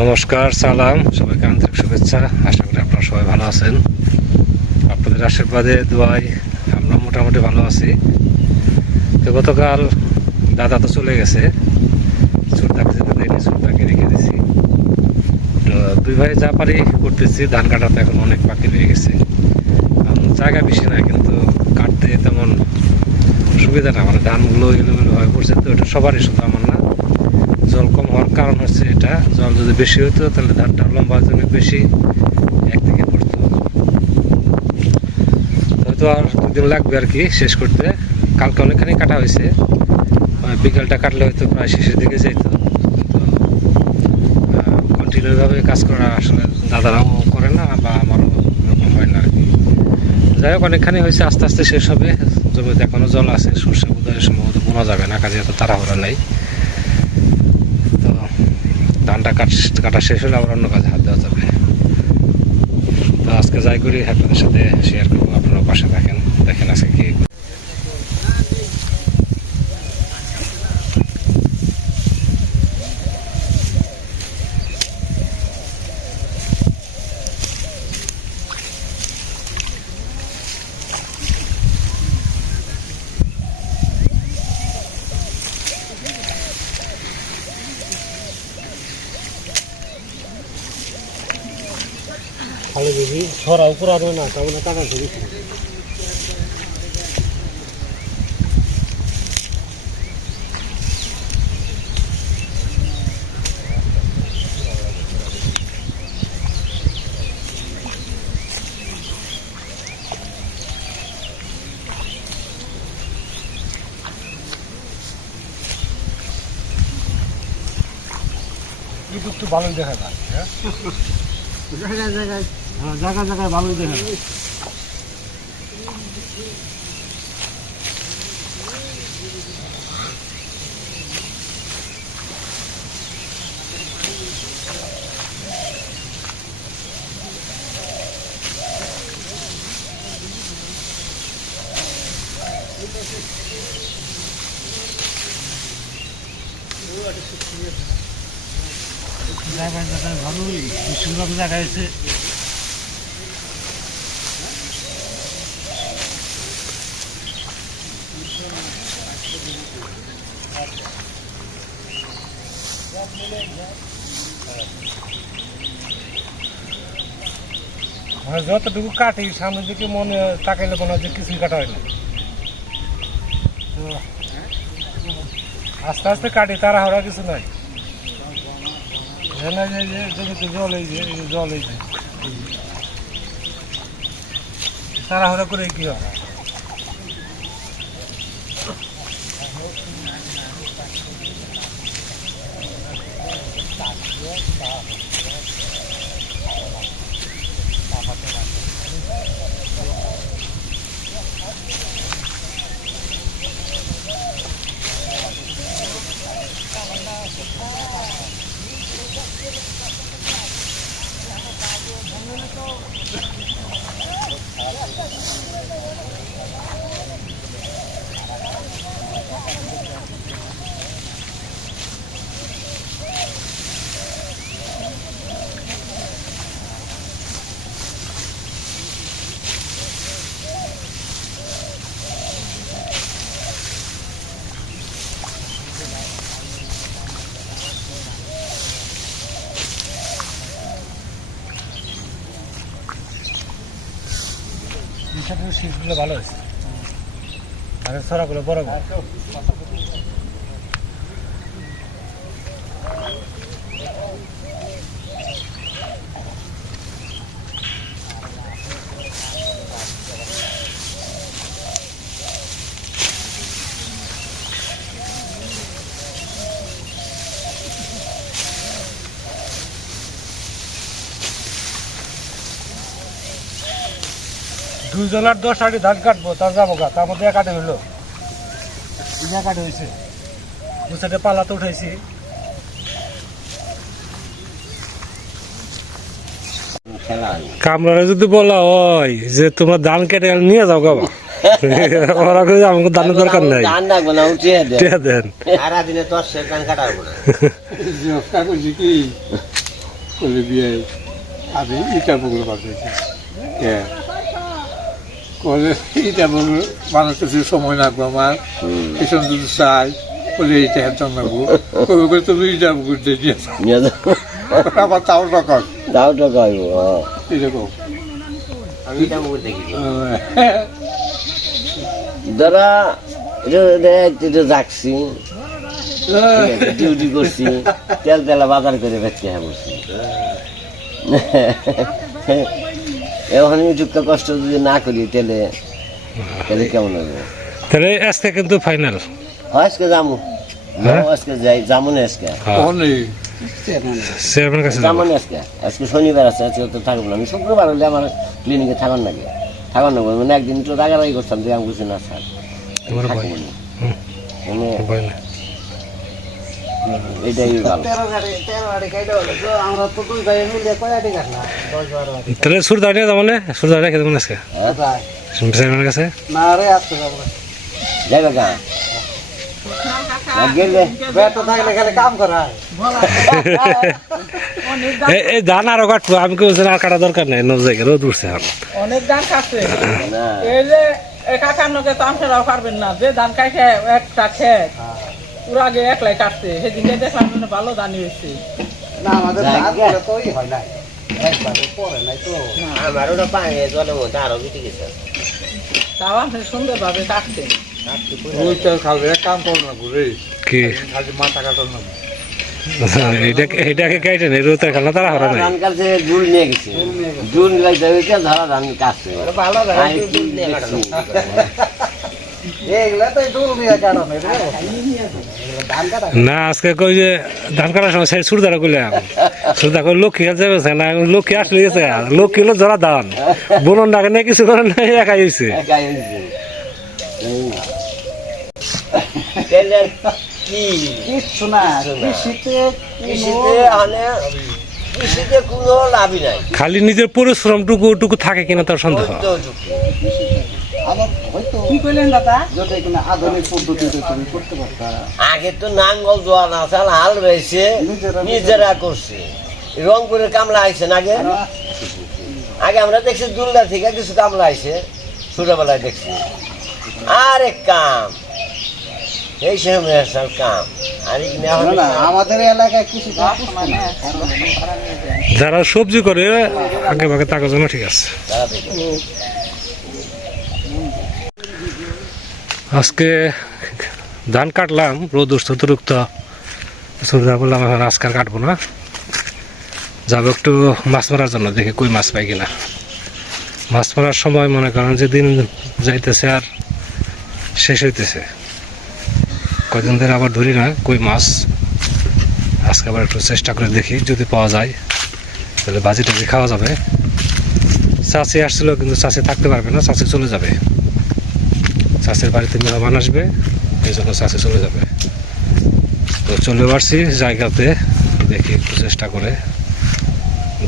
নমস্কার, সালাম, সবাইকে আন্তরিক শুভেচ্ছা। আশা করি আপনারা সবাই ভালো আছেন। আপনাদের আশীর্বাদে দোয়াই আমরা মোটামুটি ভালো আছি। তো গতকাল দাদা তো চলে গেছে। ছোটটাকে যেতে দেয়নি ছোটটাকে রেখে দিছি। তো দুই ভাই যা পারি করতেছি, ধান কাটাতে এখন অনেক বাকি রয়ে গেছে। জায়গা বেশি না কিন্তু কাটতে তেমন সুবিধা না মানে ধানগুলো এলোমেলো হয়ে পড়ছে, তো এটা সবারই শুধু আমার না। জল কম হওয়ার কারণ হচ্ছে এটা। যদি বেশি হতো, তাহলে ধানটা লম্বা হতো, অনেক বেশি। একদিকে পড়তো। হয়তো আর দুদিন লাগবে আর কি শেষ করতে। কালকে অনেকখানি কাটা হয়েছে। বিকালটা কাটলে হয়তো প্রায় শেষের দিকে যেত কন্টিনিউভাবে কাজ করা আসলে দাদারাও করে না বা আমারও এরকম হয় না আর কি। যাই হোক, অনেকখানি হয়েছে, আস্তে আস্তে শেষ হবে। জমিতে এখনও জল আছে, সর্ষে বোধহয় সম্ভবত বোনা যাবে না, কাজে এত তাড়াহুড়া নাই। ধানটা কাট শেষ হলে আবার অন্য কাজে হাত দেওয়া যাবে। তো আজকে যাই করি, আপনাদের সাথে শেয়ার করব আপনারা পাশে থাকেন। দেখেন আজকে কি ছড়া উপর আরও না তাহলে টাকা ধরি ইউটিউব তো ভালোই দেখা যায় হ্যাঁ? হ্যাঁ জায়গায় জায়গায় ভালোই দেখা জায়গায় জায়গায় ভালোই সুন্দর জায়গায় আছে যতটুকু কাটি, সামনের দিকে মনে হয় তাকাইলে মনে হয় যে কিছুই কাটা হয় না আস্তে আস্তে কাটি তারা তাড়াহুড়া কিছু নাই। জমিতে জল এই যে জল এই যে। তাড়াহুড়া করে কি হবে? ভালো হয়েছে। আর ছড়াগুলো বড়। বড় দুইজনের দশ আটি ধান কাটবো তার যাব গা। তার মধ্যে এক আটে হইল এক আটে হয়েছে সাইডে পালাতে উঠাইছি। কামরারে যদি বলা হয় যে তোমরা ধান কেটে নিয়ে যাও ওরা কই আমাকে দরকার নাই। ধান রাখব না উঠিয়ে দেন। টিয়া দেন। সারা দিনে তো সে গান কাটাবো না। বলে বিয়ে আমি ইটা পুকুর পাঠিয়েছি হ্যাঁ। বলে ইটা পুকুর মানুষ কিছু সময় লাগবে আমার পেছন দুটো চাই বলে এইটা লাগবো কবে করে তুমি ইটা পুকুর দিয়ে নিয়ে আবার তাও টাকা। তাও হ্যাঁ। এরকম ধরা এটা যাচ্ছি ডিউটি করছি। তেল তেলা বাজার করে বেচতে হ্যাঁ বলছি। এখন টুকটা কষ্ট যদি না করি তাহলে তাহলে কেমন হবে? তাহলে আজকে কিন্তু ফাইনাল হয় আজকে যামু। হ্যাঁ? আজকে যাই না আজকে? কাছে যাব। না আজকে? আজকে শনিবার আছে আজকে তো থাকব না। আমি শুক্রবার হলে আমার ক্লিনিকে থাকার নাকি? থাকার না মানে একদিন তো রাগারাগি করতাম যে আমি না স্যার। থাকব না। মানে আটি তাহলে সুরদা নিয়ে যাব না। সুরদা রেখে দেবো না আজকে হ্যাঁ? কাছে? না রে আসতে যাব ধান আরও কাটবো। আমি কেউ আর কাটা দরকার নেই। নব জায়গায় রোদ উঠছে অনেক ধান কাটছে। না। এই যে একাকার নকে তো আমসেরাও পারবেন না। যে ধান কাটে একটা খেত পুরা আগে একলাই কাটছে সেদিকে দেখলাম মানে ভালো ধানই হয়েছে। না আমাদের যাই ধান গে। করে তো ওই হয় নাই। একবারে পরে নাই তো। আমার ওটা পানি জলের মধ্যে আরও বেশি গেছে। তাও আপনি সুন্দরভাবে কাটছে ওইটা খাবে এক কাম করো না ঘুরে কি? খালি মাথা কাটার না এইটাকে এইটাকে কাইটে নেই রোদ খেলা তারা হরা নাই। ধান কাটছে জুল নিয়ে গেছে। জুল গাইতে হইতে ধরা ধান কাটছে। ভালো নিয়ে ধান না আজকে কই যে ধান কাটার সময় সেই সুরদারা কইলাম সুরদা কই লক্ষ্মী খেলতে গেছে না? লক্ষ্মী আসলে গেছে লক্ষ্মী হলো জরা ধান। বোনন ডাকে নেই কিছু করে নাই একাই হয়েছে না। খালি নিজের পরিশ্রমটুকু টুকু থাকে কিনা তার সন্দেহ। কি করলেন দাদা? যদি কিনা আধুনিক পদ্ধতিতে তুমি করতে পারতা। আগে তো নাঙ্গল জোয়া না চাল হাল রয়েছে নিজেরা- নিজেরা করছে। রংপুরের কামলা আইছে না আগে? আগে আমরা দেখছি দুলদা থেকে কিছু কামলা আইছে ছোটবেলায় দেখছি। আরে কাম এই সময় কাম। আমাদের এলাকায় না। যারা সবজি করে আগে ভাগে তাকে জন্য ঠিক আছে তারা দেখে। আজকে ধান কাটলাম, রোদ অতিরিক্ত। সুবিধা বললাম, এখন আজকে আর কাটবো না। যাব একটু মাছ মারার জন্য, দেখি কই মাছ পাই কিনা। মাছ মারার সময় মনে করেন যে দিন যাইতেছে আর শেষ হইতেছে। কয়দিন ধরে আবার ধরি না কই মাছ। আজকে আবার একটু চেষ্টা করে দেখি, যদি পাওয়া যায়, তাহলে বাজি টাজি খাওয়া যাবে। চাষি আসছিল কিন্তু চাষি থাকতে পারবে না চাষি চলে যাবে। চাষের বাড়িতে মেহমান আসবে, এই জন্য চাষে চলে যাবে। তো চলে পারছি জায়গাতে, দেখি একটু চেষ্টা করে।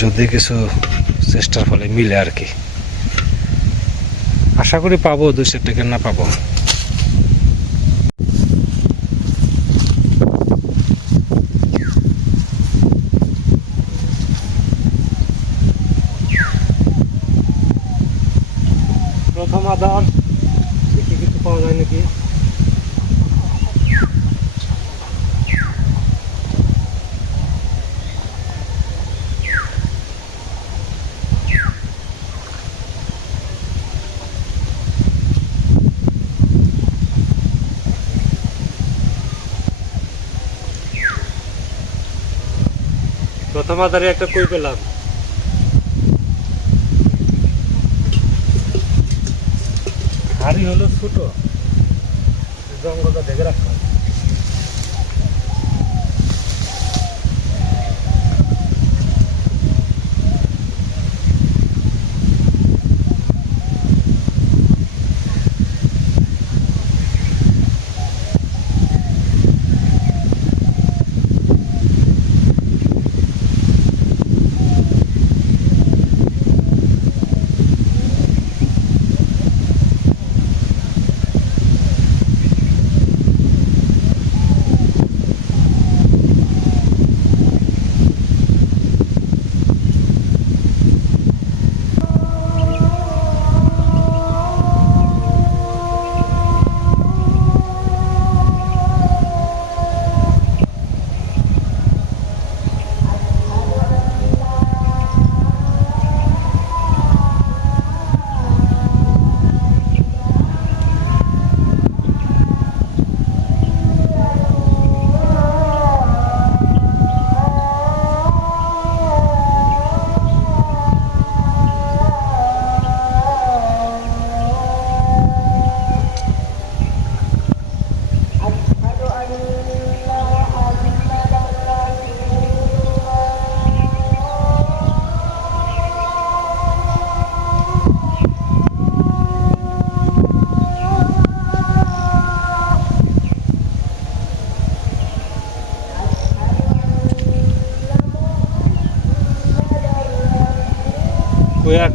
যদি কিছু চেষ্টার ফলে মিলে আর কি। আশা করি পাবো দুই সেট না পাবো প্রথম আদান দেখি কিছু পাওয়া যায় নাকি প্রথম একটা কই পেলাম। হাড়ি হলো ছোট। জঙ্গলটা দেখে রাখতে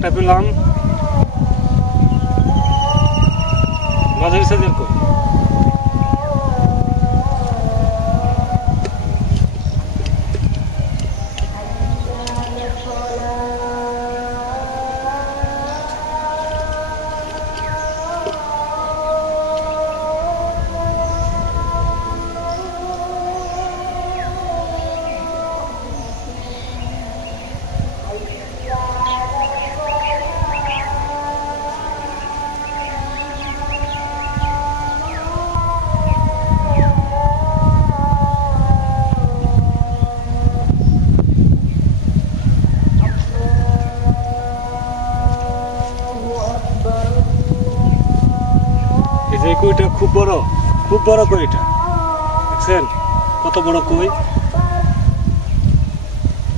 একটা পেলাম। মাঝারি বড় কই এটা? দেখছেন? কত বড় কই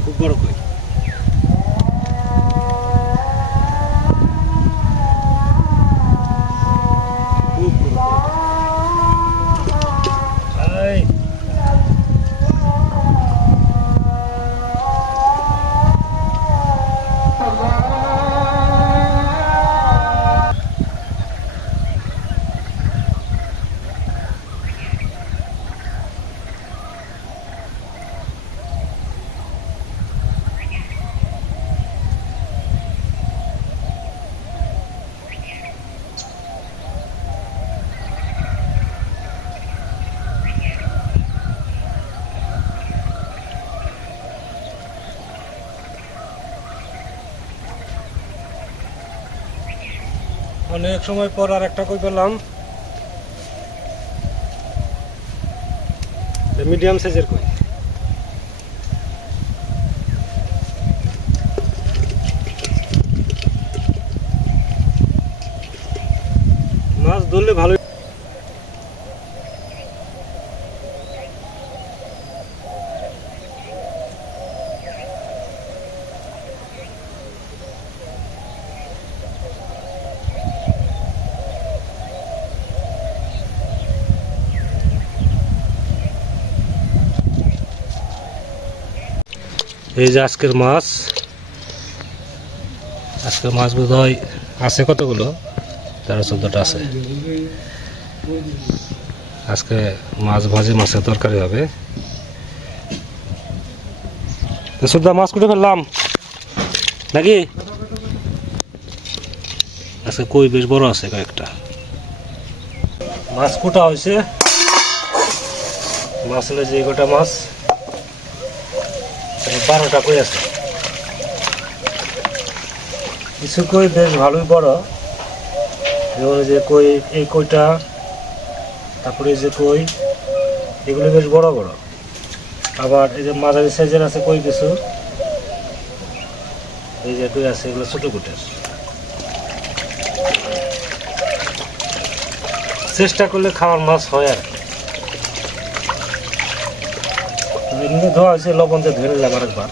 খুব বড় কই খুব বড় কই। এই। অনেক সময় পর আর একটা কই পেলাম। মিডিয়াম সাইজের কই? মাছ ধরলে ভালো এই যে আজকের মাছ আজকের মাছ বোধ হয় আছে কতগুলো? তেরো চোদ্দোটা আছে। আজকে মাছ ভাজি, মাছের তরকারি হবে। সুদ্ধা মাছ কুটে ফেললাম। নাকি? আজকে কই বেশ বড় আছে কয়েকটা। মাছ কুটা হয়েছে। মাছ হলে যে গোটা মাছ। বারোটা কই আছে? কিছু কই বেশ ভালোই বড়। যেমন যে কই, এই কইটা, তারপরে যে কই, এগুলো বেশ বড় বড়। আবার এই যে মাঝারি সাইজের আছে কই কিছু? এই যে কই আছে, এগুলো ছোট কুটের চেষ্টা করলে খাওয়ার মাছ হয় আর কি। এমনি ধোয়া হয়েছে লবণ দিয়ে ধুয়ে নিলাম আরেকবার।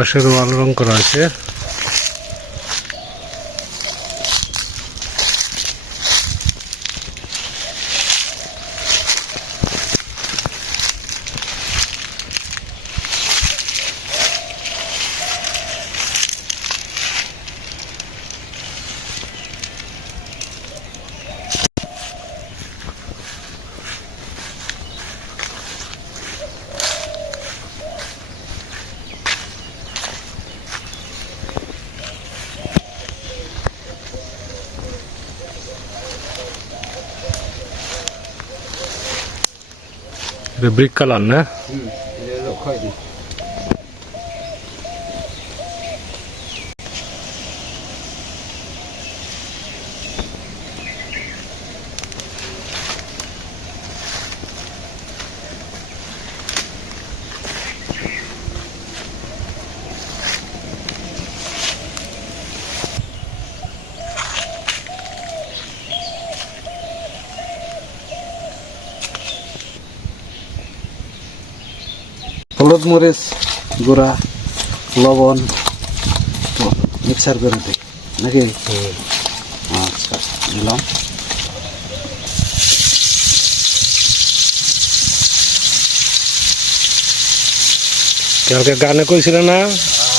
পাশের ওয়াল রং করা আছে এটা ব্রিক কালার না হলুদ মরিচ গুঁড়া লবণ মিক্সার করে দিই নাকি? আচ্ছা দিলাম কালকে গানে কইছিল না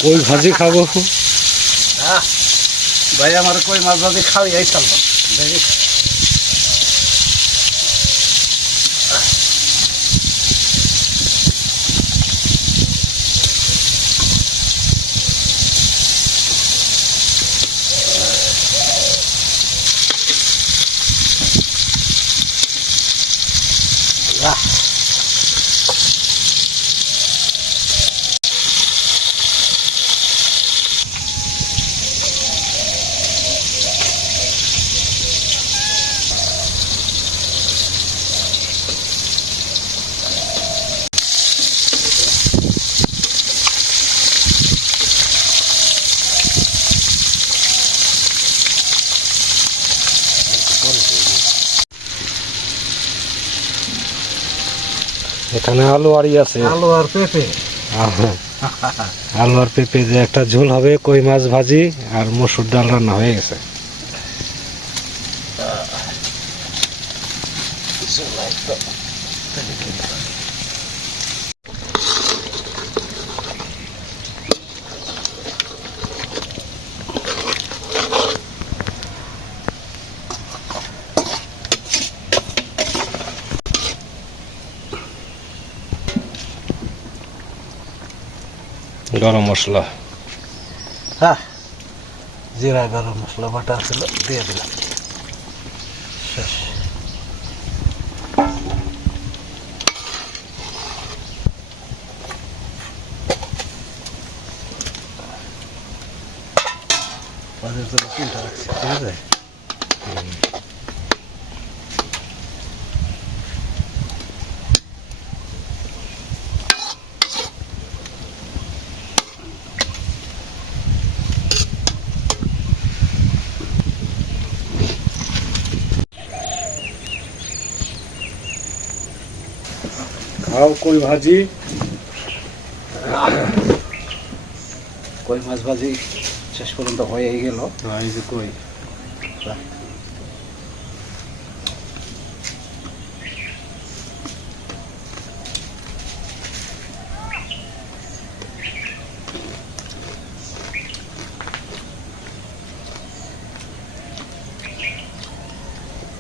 ওই ভাজি খাব? ভাই আমার কই মাছ ভাজি খাওয়াই চাললাম দেখি। এখানে আলু আড়ি আছে। আলু আর পেঁপে। আলু আর পেঁপে। যে একটা ঝোল হবে কই মাছ ভাজি আর মসুর ডাল রান্না হয়ে গেছে। গরম মশলা। হ্যাঁ জিরা গরম মশলা বাটা ছিল দিয়ে দিলাম। শেষ। চিন্তা রাখছি, ঠিক আছে? কই ভাজি কই মাছ ভাজি শেষ পর্যন্ত হয়েই গেল কই?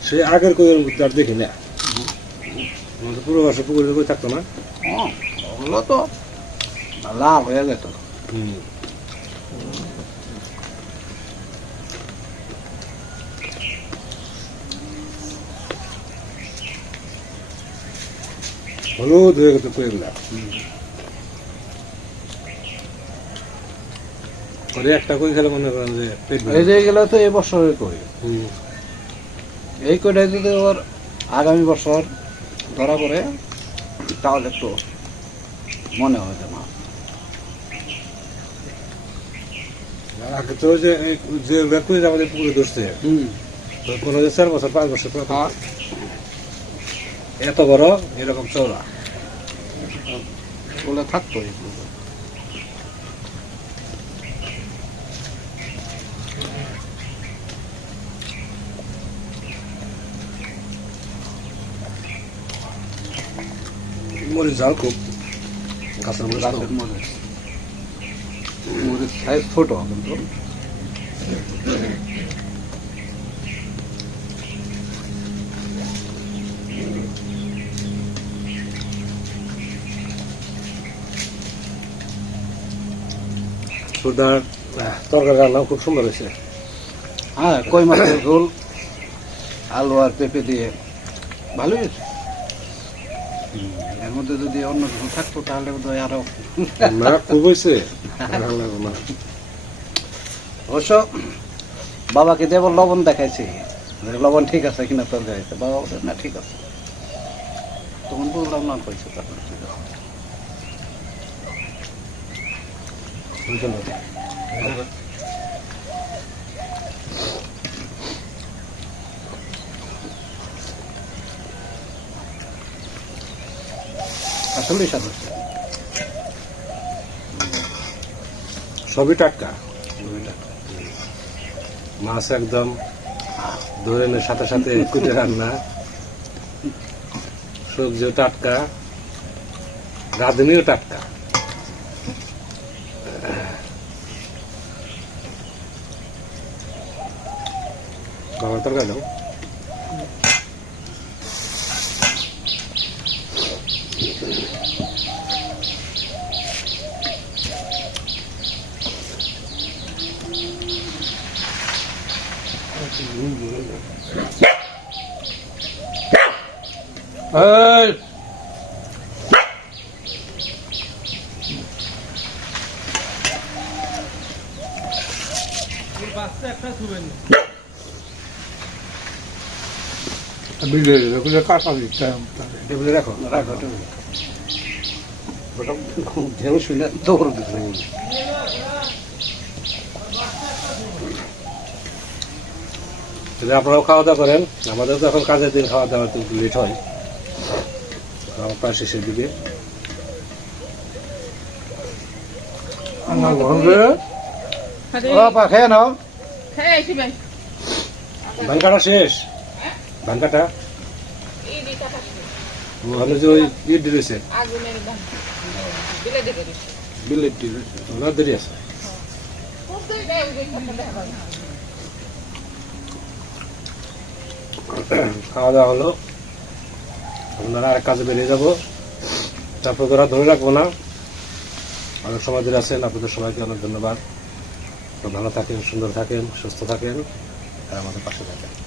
সে আগের মধ্যে আর দেখি না। পুরো বর্ষ পুকুরের কই থাকতো না? ওগুলো তো লাভ হয়ে যেত। হলুদ হয়ে গেছে কইগুলা করে একটা কই খেলে মনে করেন যে এই যে এগুলো তো এই বছরের কই। হুম। এই কইটা যদি ওর আগামী বছর ধরা পড়ে তাহলে একটু মনে হয় যে না আগে তো যে যে আমাদের পুকুরে ধরছে হুম তো কোনো যে চার বছর পাঁচ বছর হ্যাঁ। এত বড় এরকম বলে থাকতো এগুলো। মরিচ ঝাল খুব। গাছের মরিচ। গাছের মরিচ মরিচ সাইজ ছোট কিন্তু। সুদার তরকারি খুব সুন্দর হয়েছে। হ্যাঁ কই মাছের ঝোল? আলু আর পেঁপে দিয়ে। হয়েছে। হুম, এর মধ্যে যদি অন্য কিছু থাকতো তাহলে আরও না খুব হয়েছে। অবশ্য বাবাকে দেব লবণ দেখাইছি লবণ ঠিক আছে কিনা তোর গাড়িতে বাবা বলে না ঠিক আছে। তখন বললাম না কইছে তখন ঠিক আছে। আসলেই স্বাদ সবই টাটকা। মাছ একদম ধরে নে, সাথে সাথে কুটে রান্না। সবজিও টাটকা রাঁধুনিও টাটকা। বাবা, তরকারি দাও। কাটা রাখো রাখো ঢেউ দিতে আপনারাও খাওয়া দাওয়া করেন। আমাদের তো এখন কাজের দিন, খাওয়া দাওয়া লেট হয়। প্রায় শেষের দিকে খেয়ে নাও। হ্যাঁ এসি ভাই। ধান কাটা শেষ। ধান কাটা যে ওই বিলেট দেরি আছে। খাওয়া দাওয়া হলো। আপনারা আরেক কাজে বেরিয়ে যাব। তারপর ওরা ধরে রাখব না। অনেক সময় ধরে আছেন, আপনাদের সবাইকে অনেক ধন্যবাদ। ভালো থাকেন, সুন্দর থাকেন, সুস্থ থাকেন, আর আমাদের পাশে থাকেন।